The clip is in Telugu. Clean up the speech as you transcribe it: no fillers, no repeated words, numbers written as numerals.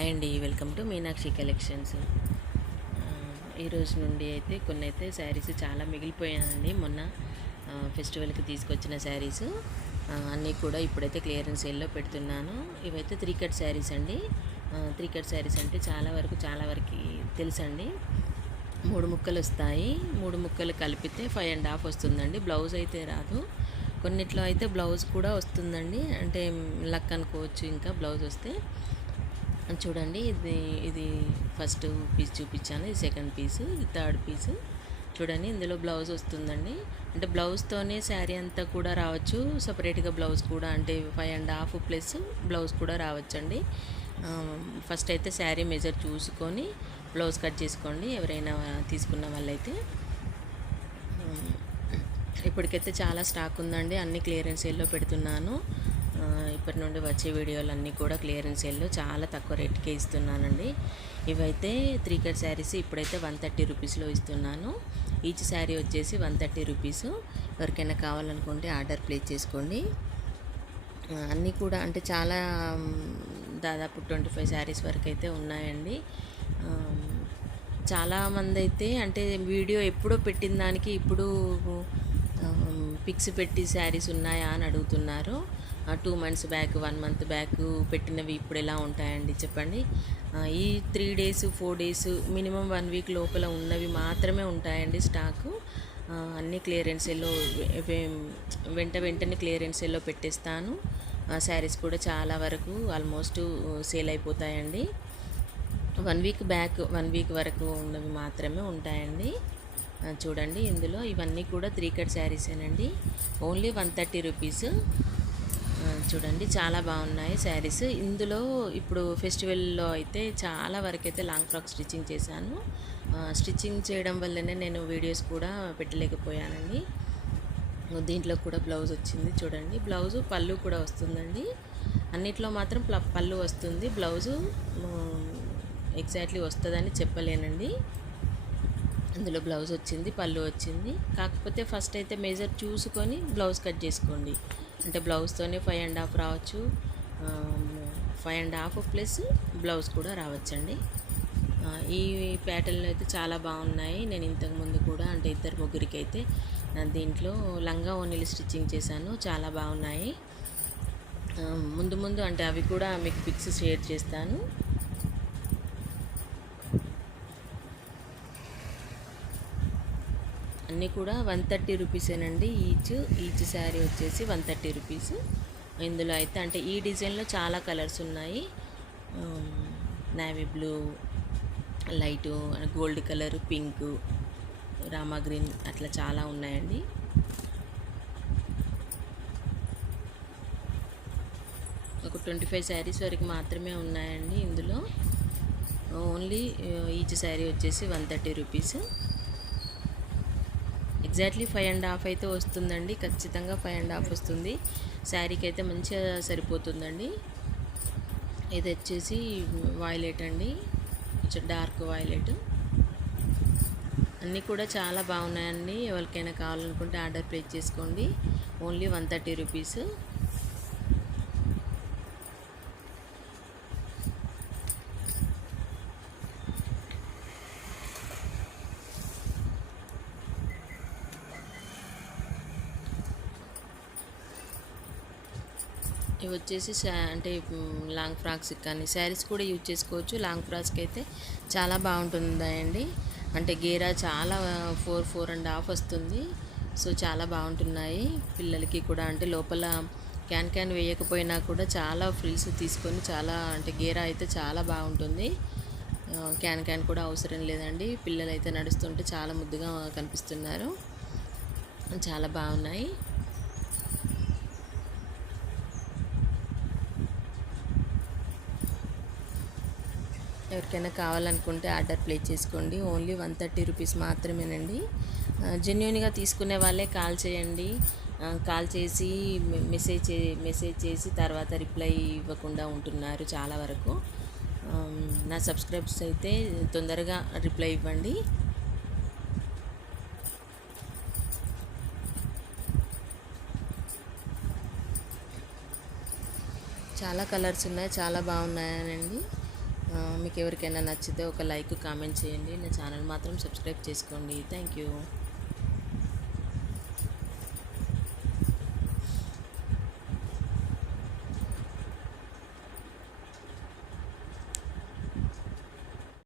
హాయ్ అండి, వెల్కమ్ టు మీనాక్షి కలెక్షన్స్. ఈరోజు నుండి అయితే కొన్ని అయితే శారీస్ చాలా మిగిలిపోయాయండి. మొన్న ఫెస్టివల్కి తీసుకొచ్చిన శారీస్ అన్నీ కూడా ఇప్పుడైతే క్లియరెన్స్ సేల్లో పెడుతున్నాను. ఇవైతే 3 కట్ శారీస్ అండి. 3 కట్ శారీస్ అంటే చాలా వరకు తెలుసండి. 3 ముక్కలు వస్తాయి. 3 ముక్కలు కలిపితే 5.5 వస్తుందండి. బ్లౌజ్ అయితే రాదు. కొన్నిట్లో అయితే బ్లౌజ్ కూడా వస్తుందండి. అంటే లక్ అనుకోవచ్చు. ఇంకా బ్లౌజ్ వస్తే చూడండి, ఇది ఫస్ట్ పీస్ చూపించాను, ఇది సెకండ్ పీసు, ఇది థర్డ్ పీసు. చూడండి, ఇందులో బ్లౌజ్ వస్తుందండి. అంటే బ్లౌజ్తోనే శారీ అంతా కూడా రావచ్చు. సపరేట్గా బ్లౌజ్ కూడా అంటే 5.5 ప్లస్ బ్లౌజ్ కూడా రావచ్చండి. ఫస్ట్ అయితే శారీ మెజర్ చూసుకొని బ్లౌజ్ కట్ చేసుకోండి, ఎవరైనా తీసుకున్న వాళ్ళైతే. ఇప్పటికైతే చాలా స్టాక్ ఉందండి. అన్ని క్లియరెన్స్ సేల్లో పెడుతున్నాను. ఇప్పటి నుండి వచ్చే వీడియోలు అన్నీ కూడా క్లియరెన్స్ సేల్లో చాలా తక్కువ రేట్కే ఇస్తున్నానండి. ఇవైతే 3 కట్ శారీస్ ఇప్పుడైతే 130 రూపీస్లో ఇస్తున్నాను. ఈచ్ శారీ వచ్చేసి 130 రూపీస్. ఎవరికైనా కావాలనుకుంటే ఆర్డర్ ప్లేస్ చేసుకోండి. అన్నీ కూడా అంటే చాలా దాదాపు 25 శారీస్ వరకు అయితే ఉన్నాయండి. చాలామంది అయితే అంటే వీడియో ఎప్పుడో పెట్టిన దానికి ఇప్పుడు పిక్స్ పెట్టి శారీస్ ఉన్నాయా అని అడుగుతున్నారు. 2 మంత్స్ బ్యాక్, 1 మంత్ బ్యాక్ పెట్టినవి ఇప్పుడు ఎలా ఉంటాయండి చెప్పండి. ఈ 3 డేస్ 4 డేస్ మినిమం 1 వీక్ లోపల ఉన్నవి మాత్రమే ఉంటాయండి స్టాకు. అన్నీ క్లియరెన్స్ సేల్లో వెంటనే క్లియరెన్స్ సేల్లో పెట్టేస్తాను. శారీస్ కూడా చాలా వరకు ఆల్మోస్ట్ సేల్ అయిపోతాయండి. 1 వీక్ బ్యాక్ 1 వీక్ వరకు ఉన్నవి మాత్రమే ఉంటాయండి. చూడండి, ఇందులో ఇవన్నీ కూడా 3 కట్ శారీసేనండి. Only 130 rupees. చూడండి, చాలా బాగున్నాయి శారీస్. ఇందులో ఇప్పుడు ఫెస్టివల్లో అయితే చాలా వరకు అయితే లాంగ్ ఫ్రాక్ స్టిచ్చింగ్ చేశాను. స్టిచ్చింగ్ చేయడం వల్లనే నేను వీడియోస్ కూడా పెట్టలేకపోయానండి. దీంట్లో కూడా బ్లౌజ్ వచ్చింది. చూడండి, బ్లౌజు పళ్ళు కూడా వస్తుందండి. అన్నిట్లో మాత్రం పళ్ళు వస్తుంది. బ్లౌజు ఎగ్జాక్ట్లీ వస్తుందని చెప్పలేనండి. అందులో బ్లౌజ్ వచ్చింది, పళ్ళు వచ్చింది. కాకపోతే ఫస్ట్ అయితే మెజర్ చూసుకొని బ్లౌజ్ కట్ చేసుకోండి. అంటే బ్లౌజ్తోనే 5.5 రావచ్చు, 5.5 ప్లస్ బ్లౌజ్ కూడా రావచ్చండి. ఈ ప్యాటర్న్లో అయితే చాలా బాగున్నాయి. నేను ఇంతకుముందు కూడా అంటే 2-3కి అయితే దీంట్లో లంగా ఓనీలు స్టిచ్చింగ్ చేశాను. చాలా బాగున్నాయి. ముందు అంటే అవి కూడా మీకు పిక్స్ షేర్ చేస్తాను. అన్నీ కూడా 130 రూపీసేనండి. ఈచ్ శారీ వచ్చేసి 130 రూపీస్. ఇందులో అయితే అంటే ఈ డిజైన్లో చాలా కలర్స్ ఉన్నాయి. Navy blue, light, gold colour, pink, Rama green అట్లా చాలా ఉన్నాయండి. ఒక 25 శారీస్ వరకు మాత్రమే ఉన్నాయండి ఇందులో. ఓన్లీ ఈచ్ శారీ వచ్చేసి 130 రూపీస్. ఎగ్జాక్ట్లీ 5.5 అయితే వస్తుందండి. ఖచ్చితంగా 5.5 వస్తుంది. శారీకి అయితే మంచిగా సరిపోతుందండి. ఇది వచ్చేసి వాయిలెట్ అండి, కొంచెం డార్క్ వాయిలెట్. అన్నీ కూడా చాలా బాగున్నాయండి. ఎవరికైనా కావాలనుకుంటే ఆర్డర్ ప్లేస్ చేసుకోండి. Only 130 rupees. ఇవి వచ్చేసి అంటే లాంగ్ ఫ్రాక్స్ కానీ శారీస్ కూడా యూజ్ చేసుకోవచ్చు. లాంగ్ ఫ్రాక్స్కి అయితే చాలా బాగుంటుందండి. అంటే గేరా చాలా 4.5 వస్తుంది. సో చాలా బాగుంటున్నాయి పిల్లలకి కూడా. అంటే లోపల క్యాన్ వేయకపోయినా కూడా చాలా ఫ్రిల్స్ తీసుకొని చాలా అంటే గేరా అయితే చాలా బాగుంటుంది. క్యాన్ కూడా అవసరం లేదండి. పిల్లలు అయితే నడుస్తుంటే చాలా ముద్దుగా కనిపిస్తున్నారు. చాలా బాగున్నాయి. ఎవరికైనా కావాలనుకుంటే ఆర్డర్ ప్లేస్ చేసుకోండి. ఓన్లీ 130 రూపీస్ మాత్రమేనండి. జెన్యూన్గా తీసుకునే వాళ్ళే కాల్ చేయండి. కాల్ చేసి మెసేజ్ చేసి తర్వాత రిప్లై ఇవ్వకుండా ఉంటున్నారు చాలా వరకు. నా సబ్స్క్రైబర్స్ అయితే తొందరగా రిప్లై ఇవ్వండి. చాలా కలర్స్ ఉన్నాయి, చాలా బాగున్నాయనండి. మీకు ఎవరికైనా నచ్చితే ఒక లైక్ కామెంట్ చేయండి. నా ఛానల్ మాత్రం సబ్స్క్రైబ్ చేసుకోండి. Thank you.